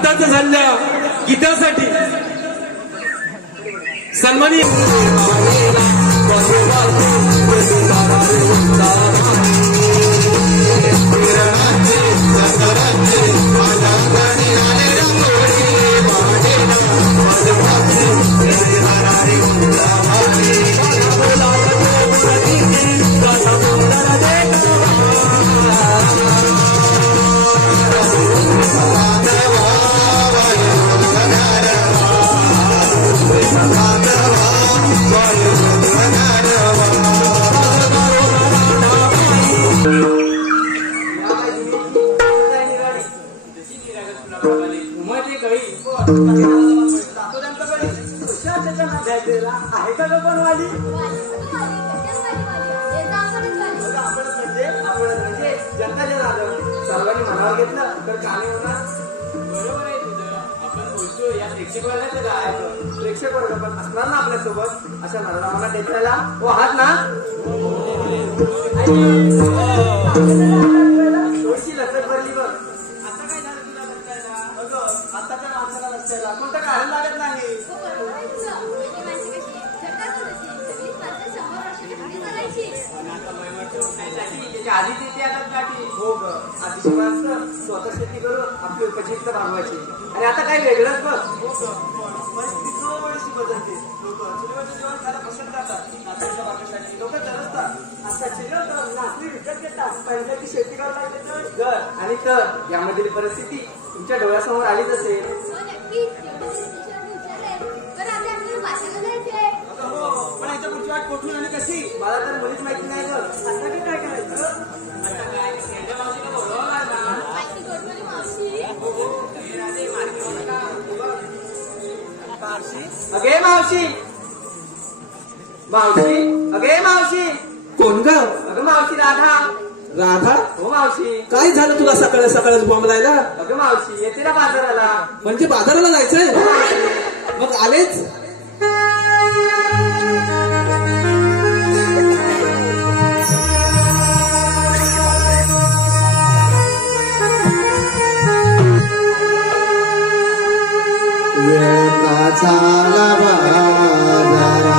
आताच झालेल्या गीतासाठी सन्मानित सर्वांनी म्हणावं घेतलं तर काने होणार. बरोबर आहे तुझं. आपण बोलतो या प्रेक्षक वर्गाचं काय प्रेक्षक वर्ग पण असणार ना आपल्यासोबत अशा नरनामाला टेकायला व आहात ना. थोडीशी लचक भरली बघ. आता काय झालं तुला रस्त्याला. अगं आताच्या माणसाला रस्त्याला कोणतं कारण लागत नाही. आधी तिथे आता गाठी हो ग. आधी माणसं स्वतः शेती करून आपली उपजीविका भागवायची आणि आता काही वेगळंच बघ. परिस्थिती थोडीशी बदलते. लोक चुलीवरचं जेवण खायला पसंत करतात. नाचण्याच्या भागासाठी लोक तरसतात. आता चिरत नाचणी विकत घेतात. पहिल्याची शेती करायला लागते तर घर आणि तर यामधील परिस्थिती तुमच्या डोळ्यासमोर आलीच असेल. पण याच्या पुढची वाट कुठून आणि कशी मला तर मुलीच माहिती नाही ग. आता काय करायचं. अगे मावशी मावशी अगे मावशी. कोण ग. अगं मावशी राधा. राधा. हो मावशी. काय झालं तुला सकाळ सकाळच बॉम्ब लायला. अगं मावशी येते ना बाजाराला. म्हणजे बाजाराला जायचंय मग आलेच. झाला बाजारा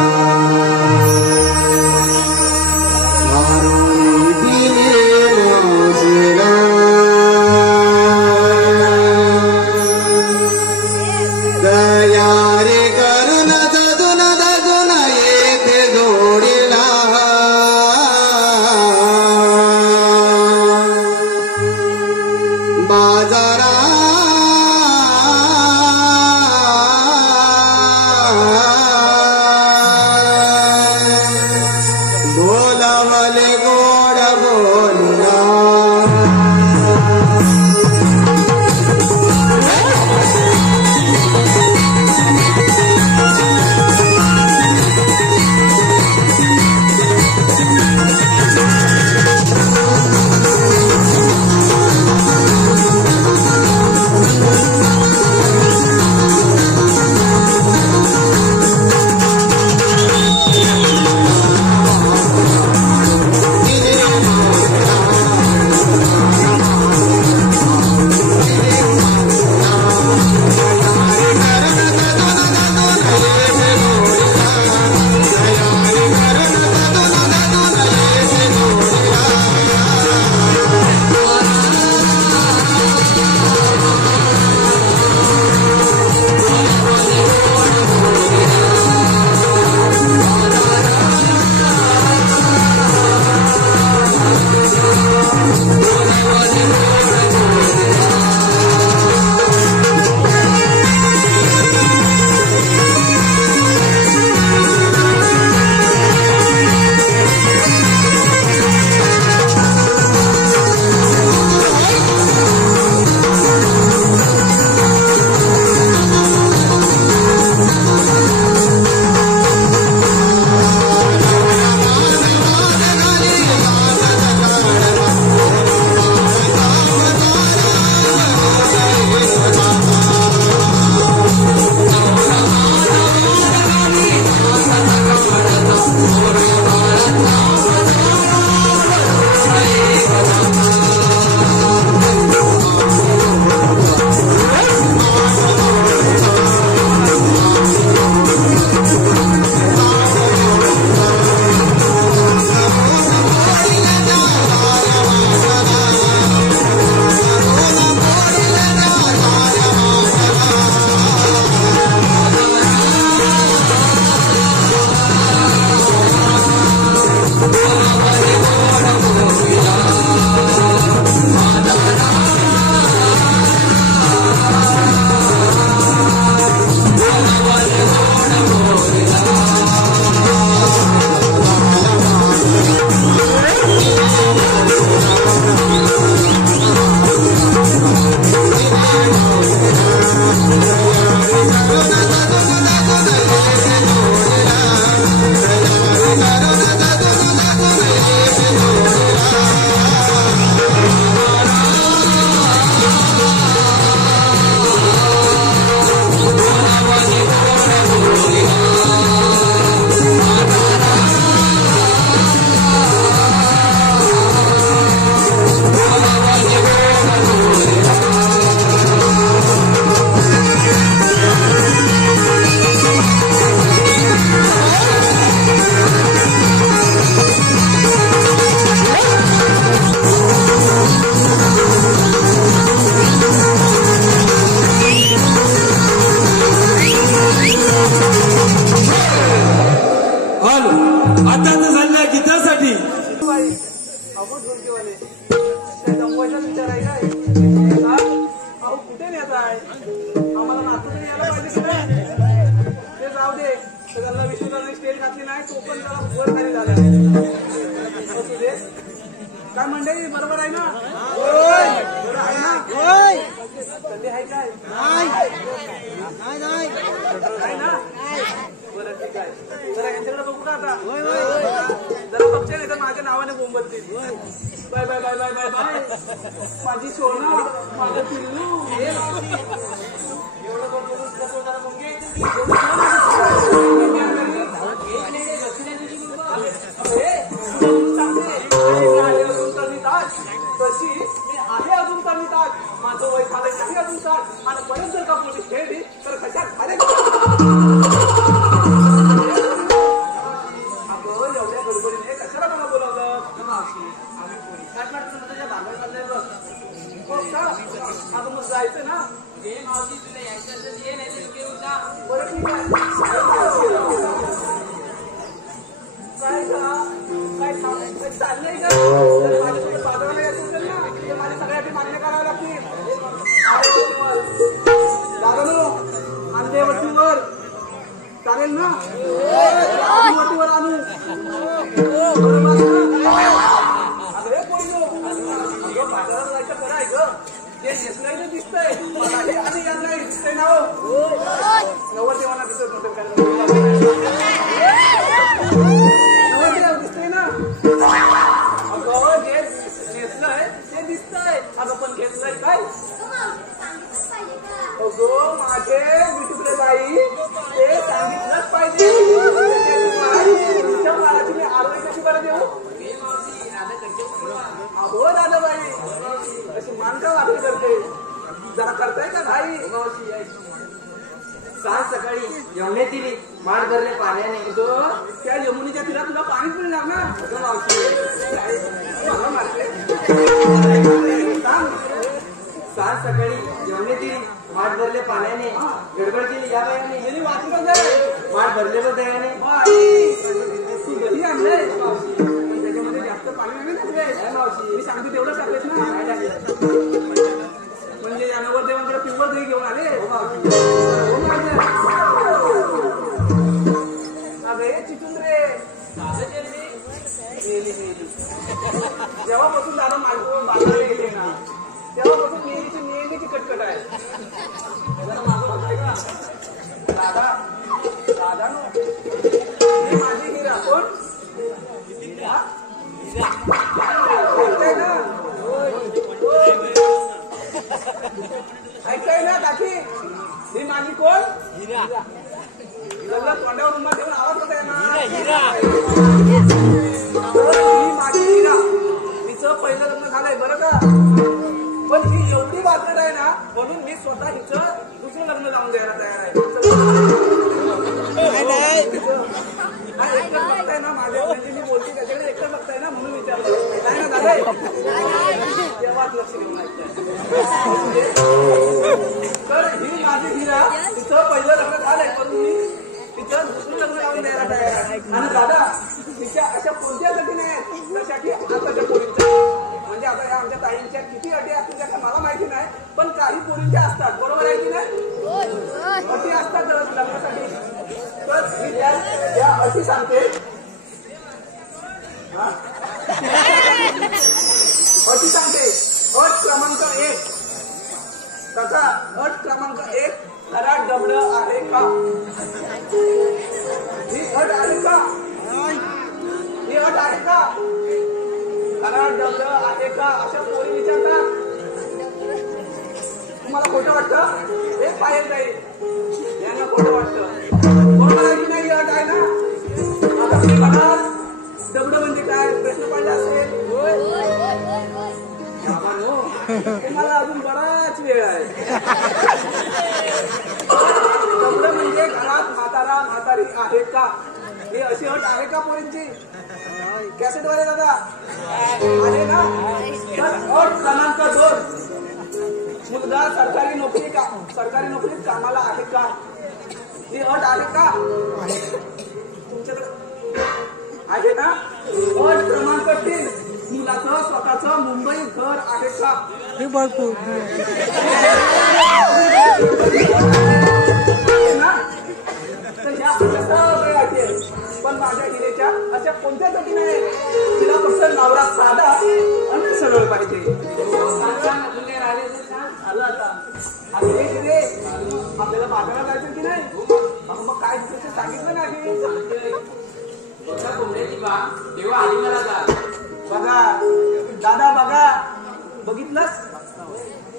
दयारे करून जगून जगून येथे जोडीला बाजारा बाई आपण झुमकेवाले काय जमवायचा विचार आहे काय अहो कुठे नेत आहे आम्हाला नाचून यायला पाहिजे ते जाऊ दे त्याला विष्णूदाने स्टेल घातली नाही तो पण त्याला वर खाली झाला असू दे काय मंडळी बरोबर आहे ना बरोबर आहे ना संधी आहे काय नाही ना बरं ठीक आहे जरा यांच्याकडे बघू का आता जरा बघते नाही तर माझ्या नावाने बोंबलतील bye bye bye bye bye bye माझी सोना माझं पिल्लू एवढं बोलून जरा मुंगे तशी मी आहे अजून कमी ताट माझं वय झालं नाही अजून ताट आणि परत जर का पोलीस खेळली तर कशात खाले अगं एवढ्या गडबडीने कशाला मला बोलावलं मावशी आम्ही पोलीस तुझ्या भागात चाललंय बघ अगं मग जायचं ना हे मावशी तुला यायचं असेल ये नाही तर घेऊन जा बरं ठीक आहे काय का काय चाललंय का माझ्यासोबत बाजाराला यायचं असेल ना तर माझ्या सगळ्याची मान्य करावी लागतील दादानो आणले वरतीवर चालेल ना वरतीवर आणू अरे कोणी बाजारात जायचं खरं आहे ग ते नेसलाही दिसतंय आणि यांनाही दिसतंय ना नवर देवाना दिसत नसेल काय दिसतंय ना अगं जे नेसलंय ते दिसतंय अगं पण घेतलंय काय अगं माझे बिटुकले बाई ते सांगितलंच पाहिजे तुमच्या बाळाची मी आरोग्य कशी बरं देऊ अहो दादाबाई अशी मानका वाटली करते जरा करताय का भाई सांग सकाळी यमुने दिली माठ भरले पाण्याने तो त्या यमुनीच्या तिला तुला पाणीच मिळणार ना सांग सकाळी यमुने दिली माठ भरले पाण्याने गडबड केली या बायाने गेली वाचलं जाय माठ भरले पण दयाने ती गली आणलंय त्याच्यामध्ये जास्त पाणी नाही टाकलंय मावशी मी सांगते तेवढं टाकलेस ना म्हणजे या नवरदेवांकडे पिंपर दही घेऊन आले अरे चिचुंद्रे जेव्हापासून दादा मालपून बाजाराला येते ना तेव्हापासून नेहमीची कटकट आहे माझं होतंय का दादा दादा नो माझी हिरा कोण ऐकताय ना काकी ही माझी कोण तोंडावर उन्हा देऊन आवाज होता ना ही माझी हिरा हिचं पहिलं लग्न झालंय बरं का पण ही एवढी वाचत आहे ना म्हणून मी स्वतः हिचं दुसरं लग्न लावून द्यायला तयार आहे एकटं बघताय ना माझ्या म्हणजे मी बोलते त्याच्याकडे एकटं बघताय ना म्हणून विचारलं नाही ना दादा तेव्हाच लक्ष देऊन ऐकताय तर ही माझी हिरा तिचं पहिलं लग्न झालंय पण मी तिचं दुसरं लग्न लावून द्यायला तयार आहे आणि दादा तिच्या अशा कोणत्या अटी नाही जशा की आताच्या पोरींच्या म्हणजे आता या आमच्या ताईंच्या किती अटी असतील त्याच्या मला माहिती नाही पण काही पोरींच्या असतात बरोबर आहे की नाही अटी असतात लग्नासाठी तर मी त्या अटी सांगते अटी सांगते अट क्रमांक 1 काका अट क्रमांक 1 घरात डबड आहे का ही अट आहे का ही अट आहे का घरात डबड आहे का अशा पोरी विचारतात तुम्हाला खोटं वाटतं हे पाहिजे जाईल यांना खोटं वाटतं बरोबर आहे की नाही अट आहे ना आता तुम्ही म्हणाल डबड म्हणजे काय प्रश्न पडला असेल तुम्हाला अजून बराच वेळ आहे डबड म्हणजे घरात म्हातारी आहे का ही अशी अट आहे का पोरींची कॅसेटवाले दादा आहे ना तर अट क्रमांक 2 मुलगा सरकारी नोकरीत कामाला आहे का ही अट आहे का तुमच्याकडे आहे ना अट क्रमांक 3 मुलाचं स्वतःचं मुंबई घर आहे का? हे भरपूर ना? तर ह्या अशा सगळ्या अटी आहेत. पण माझ्या हिरेच्या अशा कोणत्याच अटी नाही. तिला फक्त नवरा साधा आणि सरळ पाहिजे. आलं आता अरे हिरे, आपल्याला बाजारात जायचं की नाही? मग काय तुझं सांगितलं नाही. तेव्हा आली मला जा. बघा दादा बघा, बघितलंस?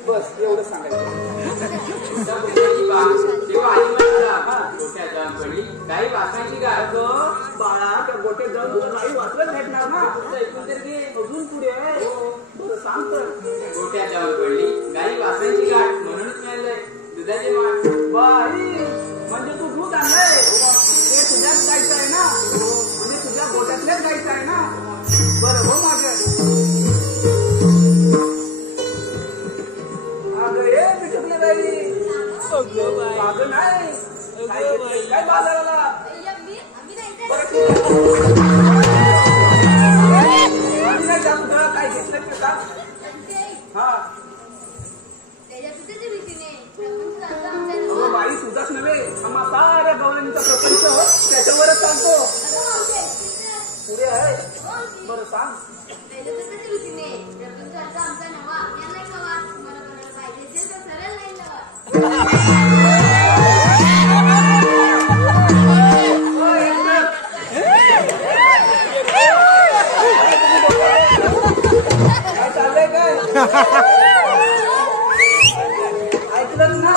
बस एवढं सांगायचं. तेव्हा आली मला गोट्या जाऊन पडली काही वाचायची का बाळा त्या गोट्यात जाऊन तुला नाही वाचलं भेटणार ना. ऐकून तर घे, अजून पुढे आहे. बरं सांग तर. गोट्या जाऊन पडली गाई वाचायची गाठ म्हणूनच मिळालंय दुधाचे माठ. बाई म्हणजे तू दूध आणलंय ते तुझ्याच गायचं आहे ना, म्हणजे तुझ्या गोट्यातल्याच गायचं आहे ना. बरं हो माझ्या अगं ये पिटकले बाई. अगं नाही काय घेतलंय काय बाजाराला? बरं ठीक आहे. आम्ही नाही जात तुला काय घेतलंय ते सांग. हा अगं बाई तुझाच नव्हे, आम्हा साऱ्या गवळणीचा प्रपंच त्याच्यावरच चालतो. पुढे आहे. बरं सांग. काय चाललंय काय? ऐकलंच ना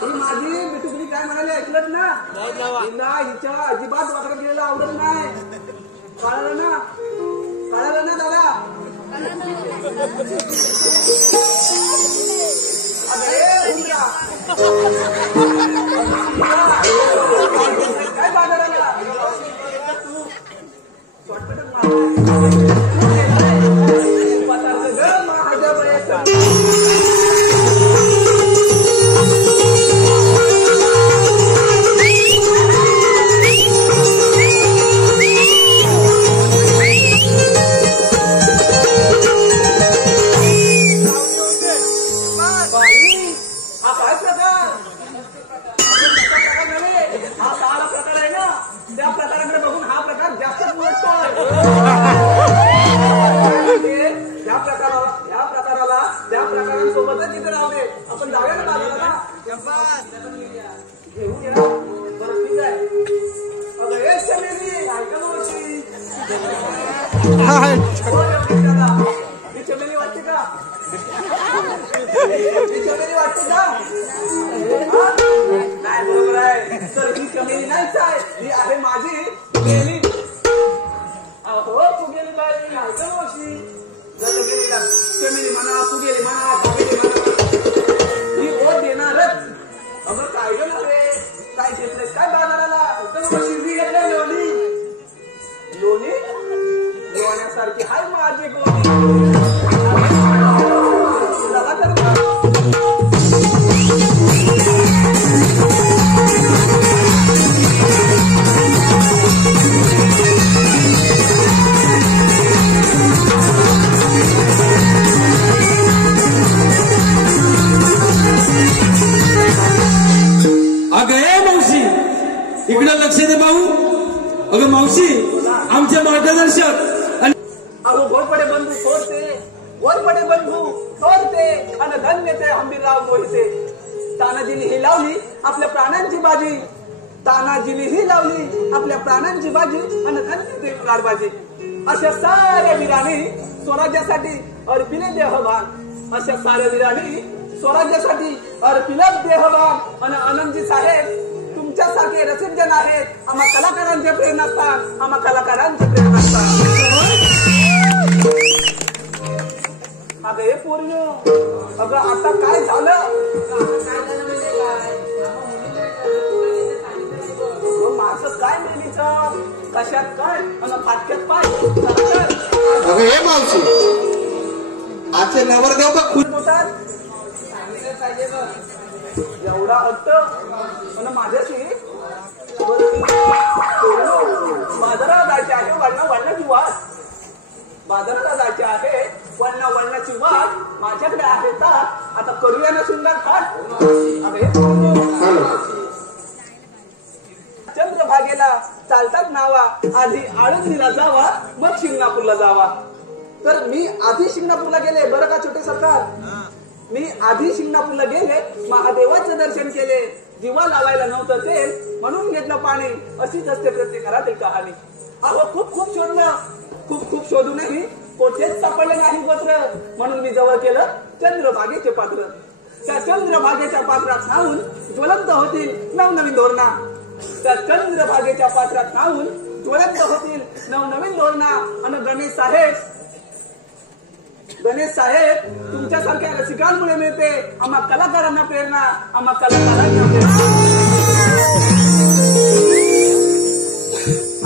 ही माझी बिटुकली काय म्हणाली? ऐकलंच ना? हिला हिच्या अजिबात वाकडं गेलेलं आवडत नाही. कळालं ना? कळालं ना दादा? काय बाजाराला चमेली वाटते का? चमेली वाटते का? नाही बरोबर आहे. तर ही चमेली नाहीच आहे, ही आहे माझी गेली. अहो पुगेली बाई ऐकलं अशी गेली चमेली म्हणा, पुगेली म्हणा, चमेली म्हणा, ही ओढ देणारच. अगं काय ग रे, काय घेतलंय काय बाजाराला? शिर्डी घेतलंय लोणी. लोणी लोण्यासारखी हाय माझी गोणी. चला तर अगं मावशी इकडं लक्ष दे भाऊ. अगं मावशी आमचे मार्गदर्शक अहो घोरपडे बंधू थोरते, घोरपडे बंधू थोरते आणि धन्य ते हंबीरराव मोहिते. तानाजीने ही लावली आपल्या प्राणांची बाजी, तानाजीने ही लावली आपल्या प्राणांची बाजी आणि धन्य ते गाडबाजी. अशा साऱ्या वीरांनी स्वराज्यासाठी अर्पिले देहभान. अशा साऱ्या वीरांनी स्वराज्यासाठी अर्पिले देहभान. आणि आनंदजी साहेब तुमच्यासारखे रसिक जन आहेत. आम्हा कलाकारांचे प्रेरणास्थान, आम्हा कलाकारांचे प्रेरणास्थान. अगं हे पोरीनो, अगं आता काय झालं? माझं काय नेहमीचं कशात काय आणि फाटक्यात पाय. अगं हे मावशी आजचे नवरदेव का खुश होतात एवढा हट्ट आणि माझ्याशी बाजाराला जायचे आहे वळणाची वाट. बाजाराला जायचे आहे वळणाची वाट. माझ्याकडे आहे ताक, आता करूया ना सुंदर थाट. अरे चंद्रभागेला चालतात नावा, आधी आळंदीला जावा मग शिंगणापूरला जावा. तर मी आधी शिंगणापूरला गेले बरं का छोटे सरकार. मी आधी शिंगणापूरला गेले, महादेवाचं दर्शन केले. दिवा लावायला नव्हतं तेल म्हणून घेतलं पाणी. अशीच असते प्रत्येक घरातील कहाणी. अहो खूप शोधलं, खूप शोधूनही कोठेच सापडले नाही गोत्र. म्हणून मी जवळ केलं चंद्रभागेचे पात्र. त्या चंद्रभागेच्या पात्रात न्हावून ज्वलंत होतील नवनवीन धोरणा. त्या चंद्रभागेच्या पात्रात न्हावून ज्वलंत होतील नवनवीन धोरणा. आणि गणेश साहेब तुमच्यासारख्या रसिकांमुळे मिळते आम्हा कलाकारांना प्रेरणा. आम्हा कलाकारांना प्रेरणा.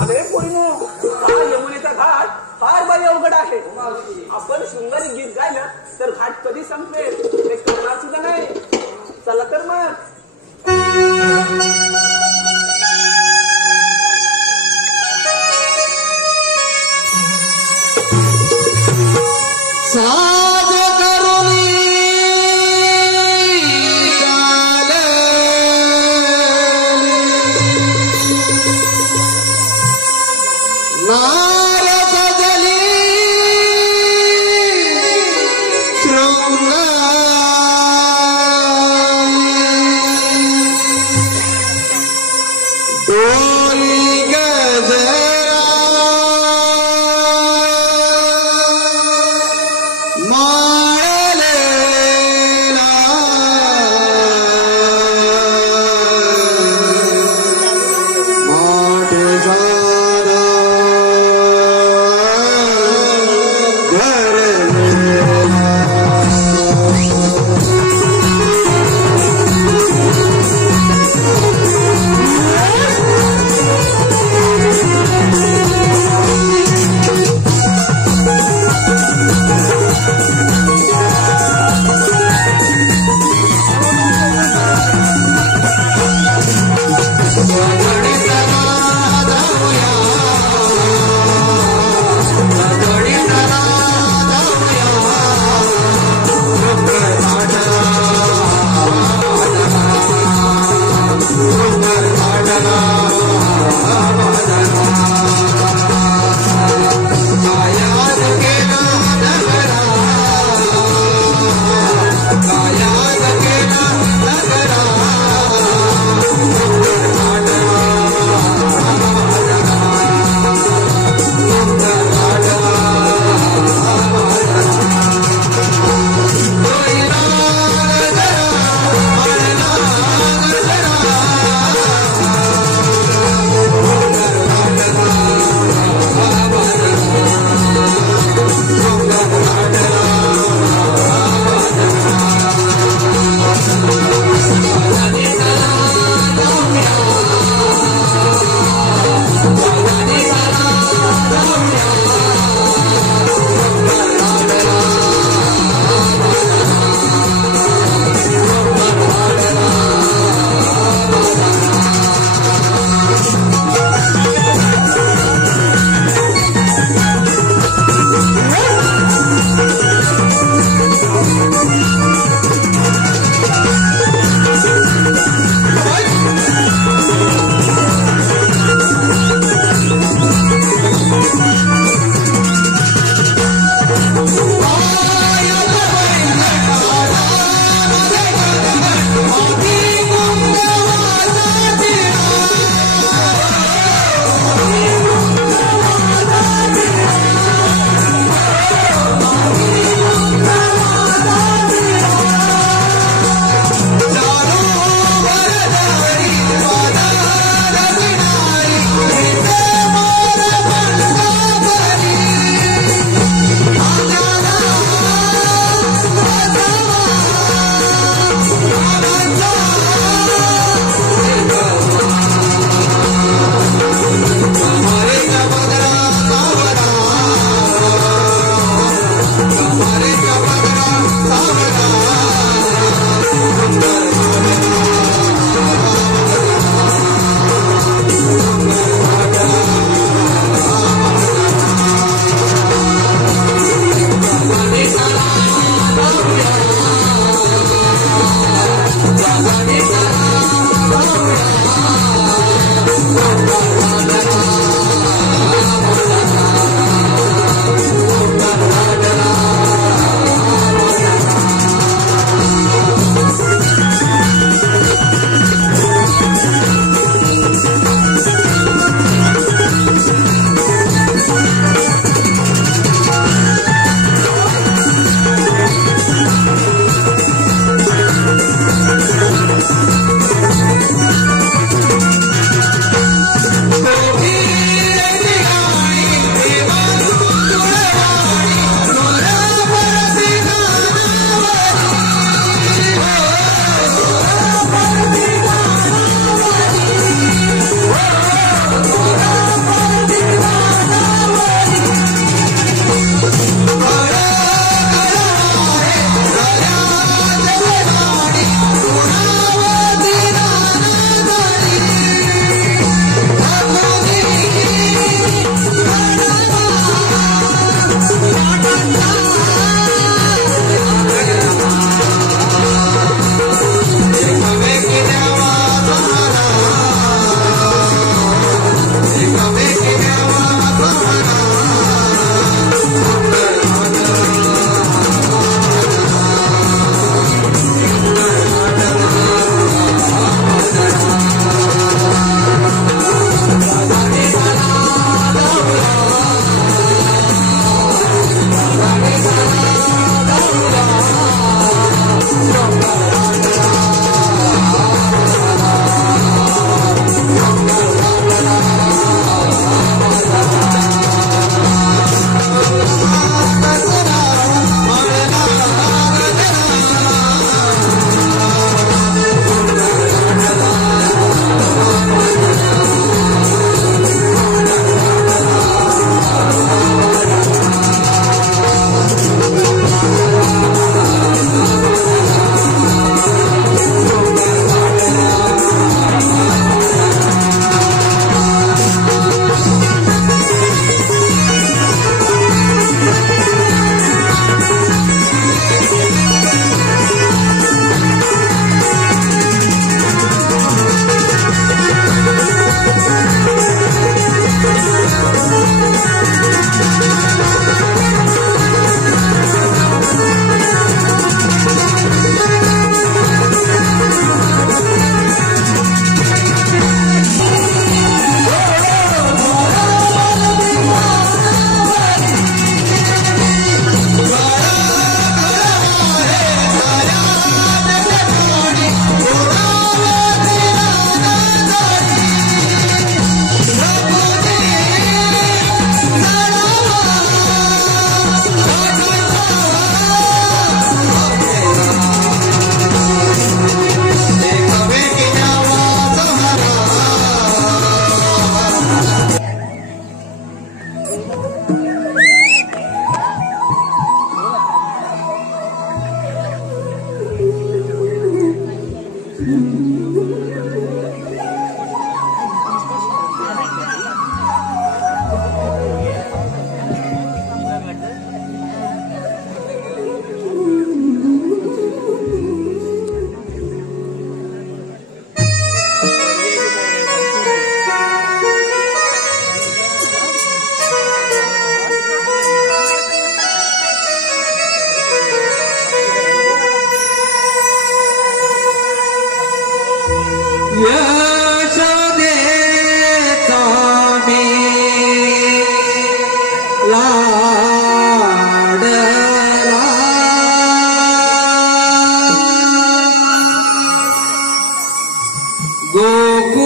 अरे पोरीनो, हा यमुनेचा घाट फार बाई अवघड आहे. आपण शृंगारी गीत गायलं तर घाट कधी संपेल हे कळणार सुद्धा नाही. चला तर मग. साज करुणी नार सजली शृंगारी डोली गजरा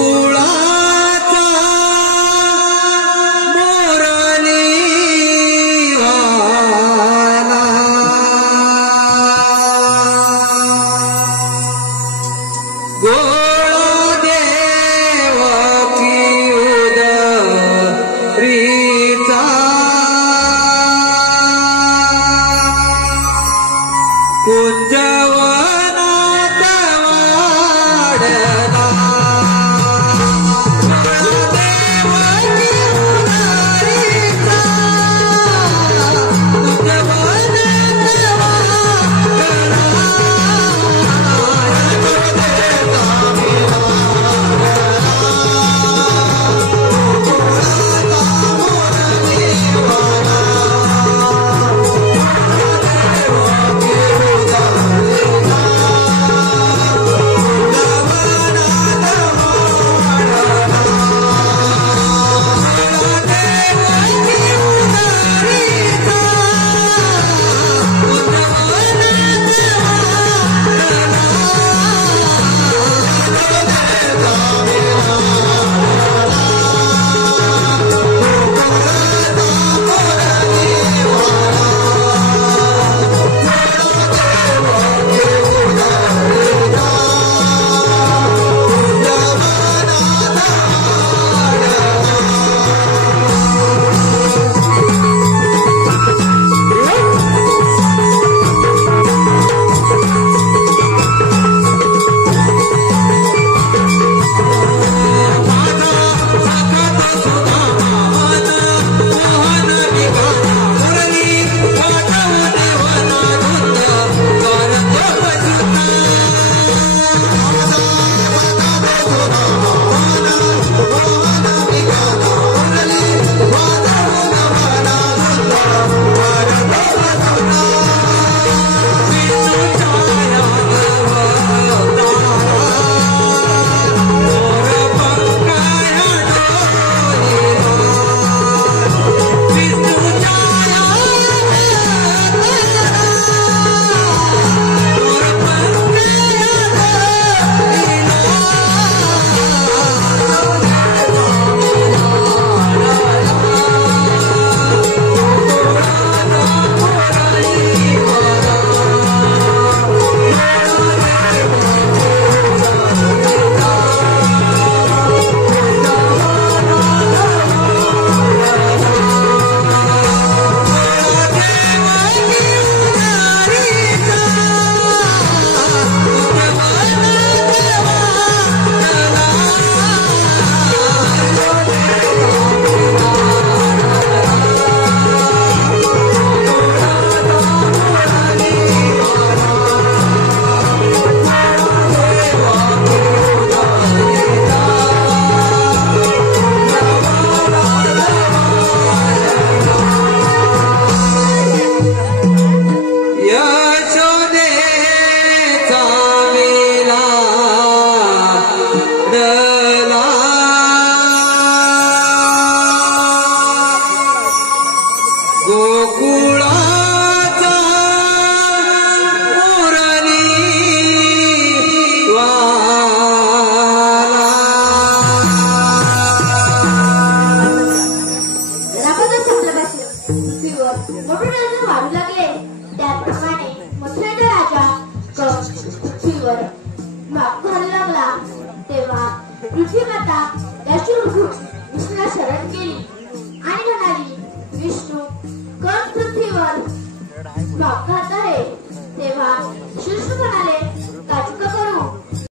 गोकुळाचा मोरली वाला गोळा देवकी उदरीचा कुंजवनात वाढला गोकुळाचा मोरली वाला रागातच आपल्या भाषेत पृथ्वीवर मोठे राजा वाढू लागले. त्याप्रमाणे मथुरेचा राजा कंस पृथ्वीवर व्याप घालू लागला. तेव्हा पृथ्वी माता त्याची विष्णूला शरण केली आणि म्हणाली, विष्णू कंस पृथ्वीवर व्याप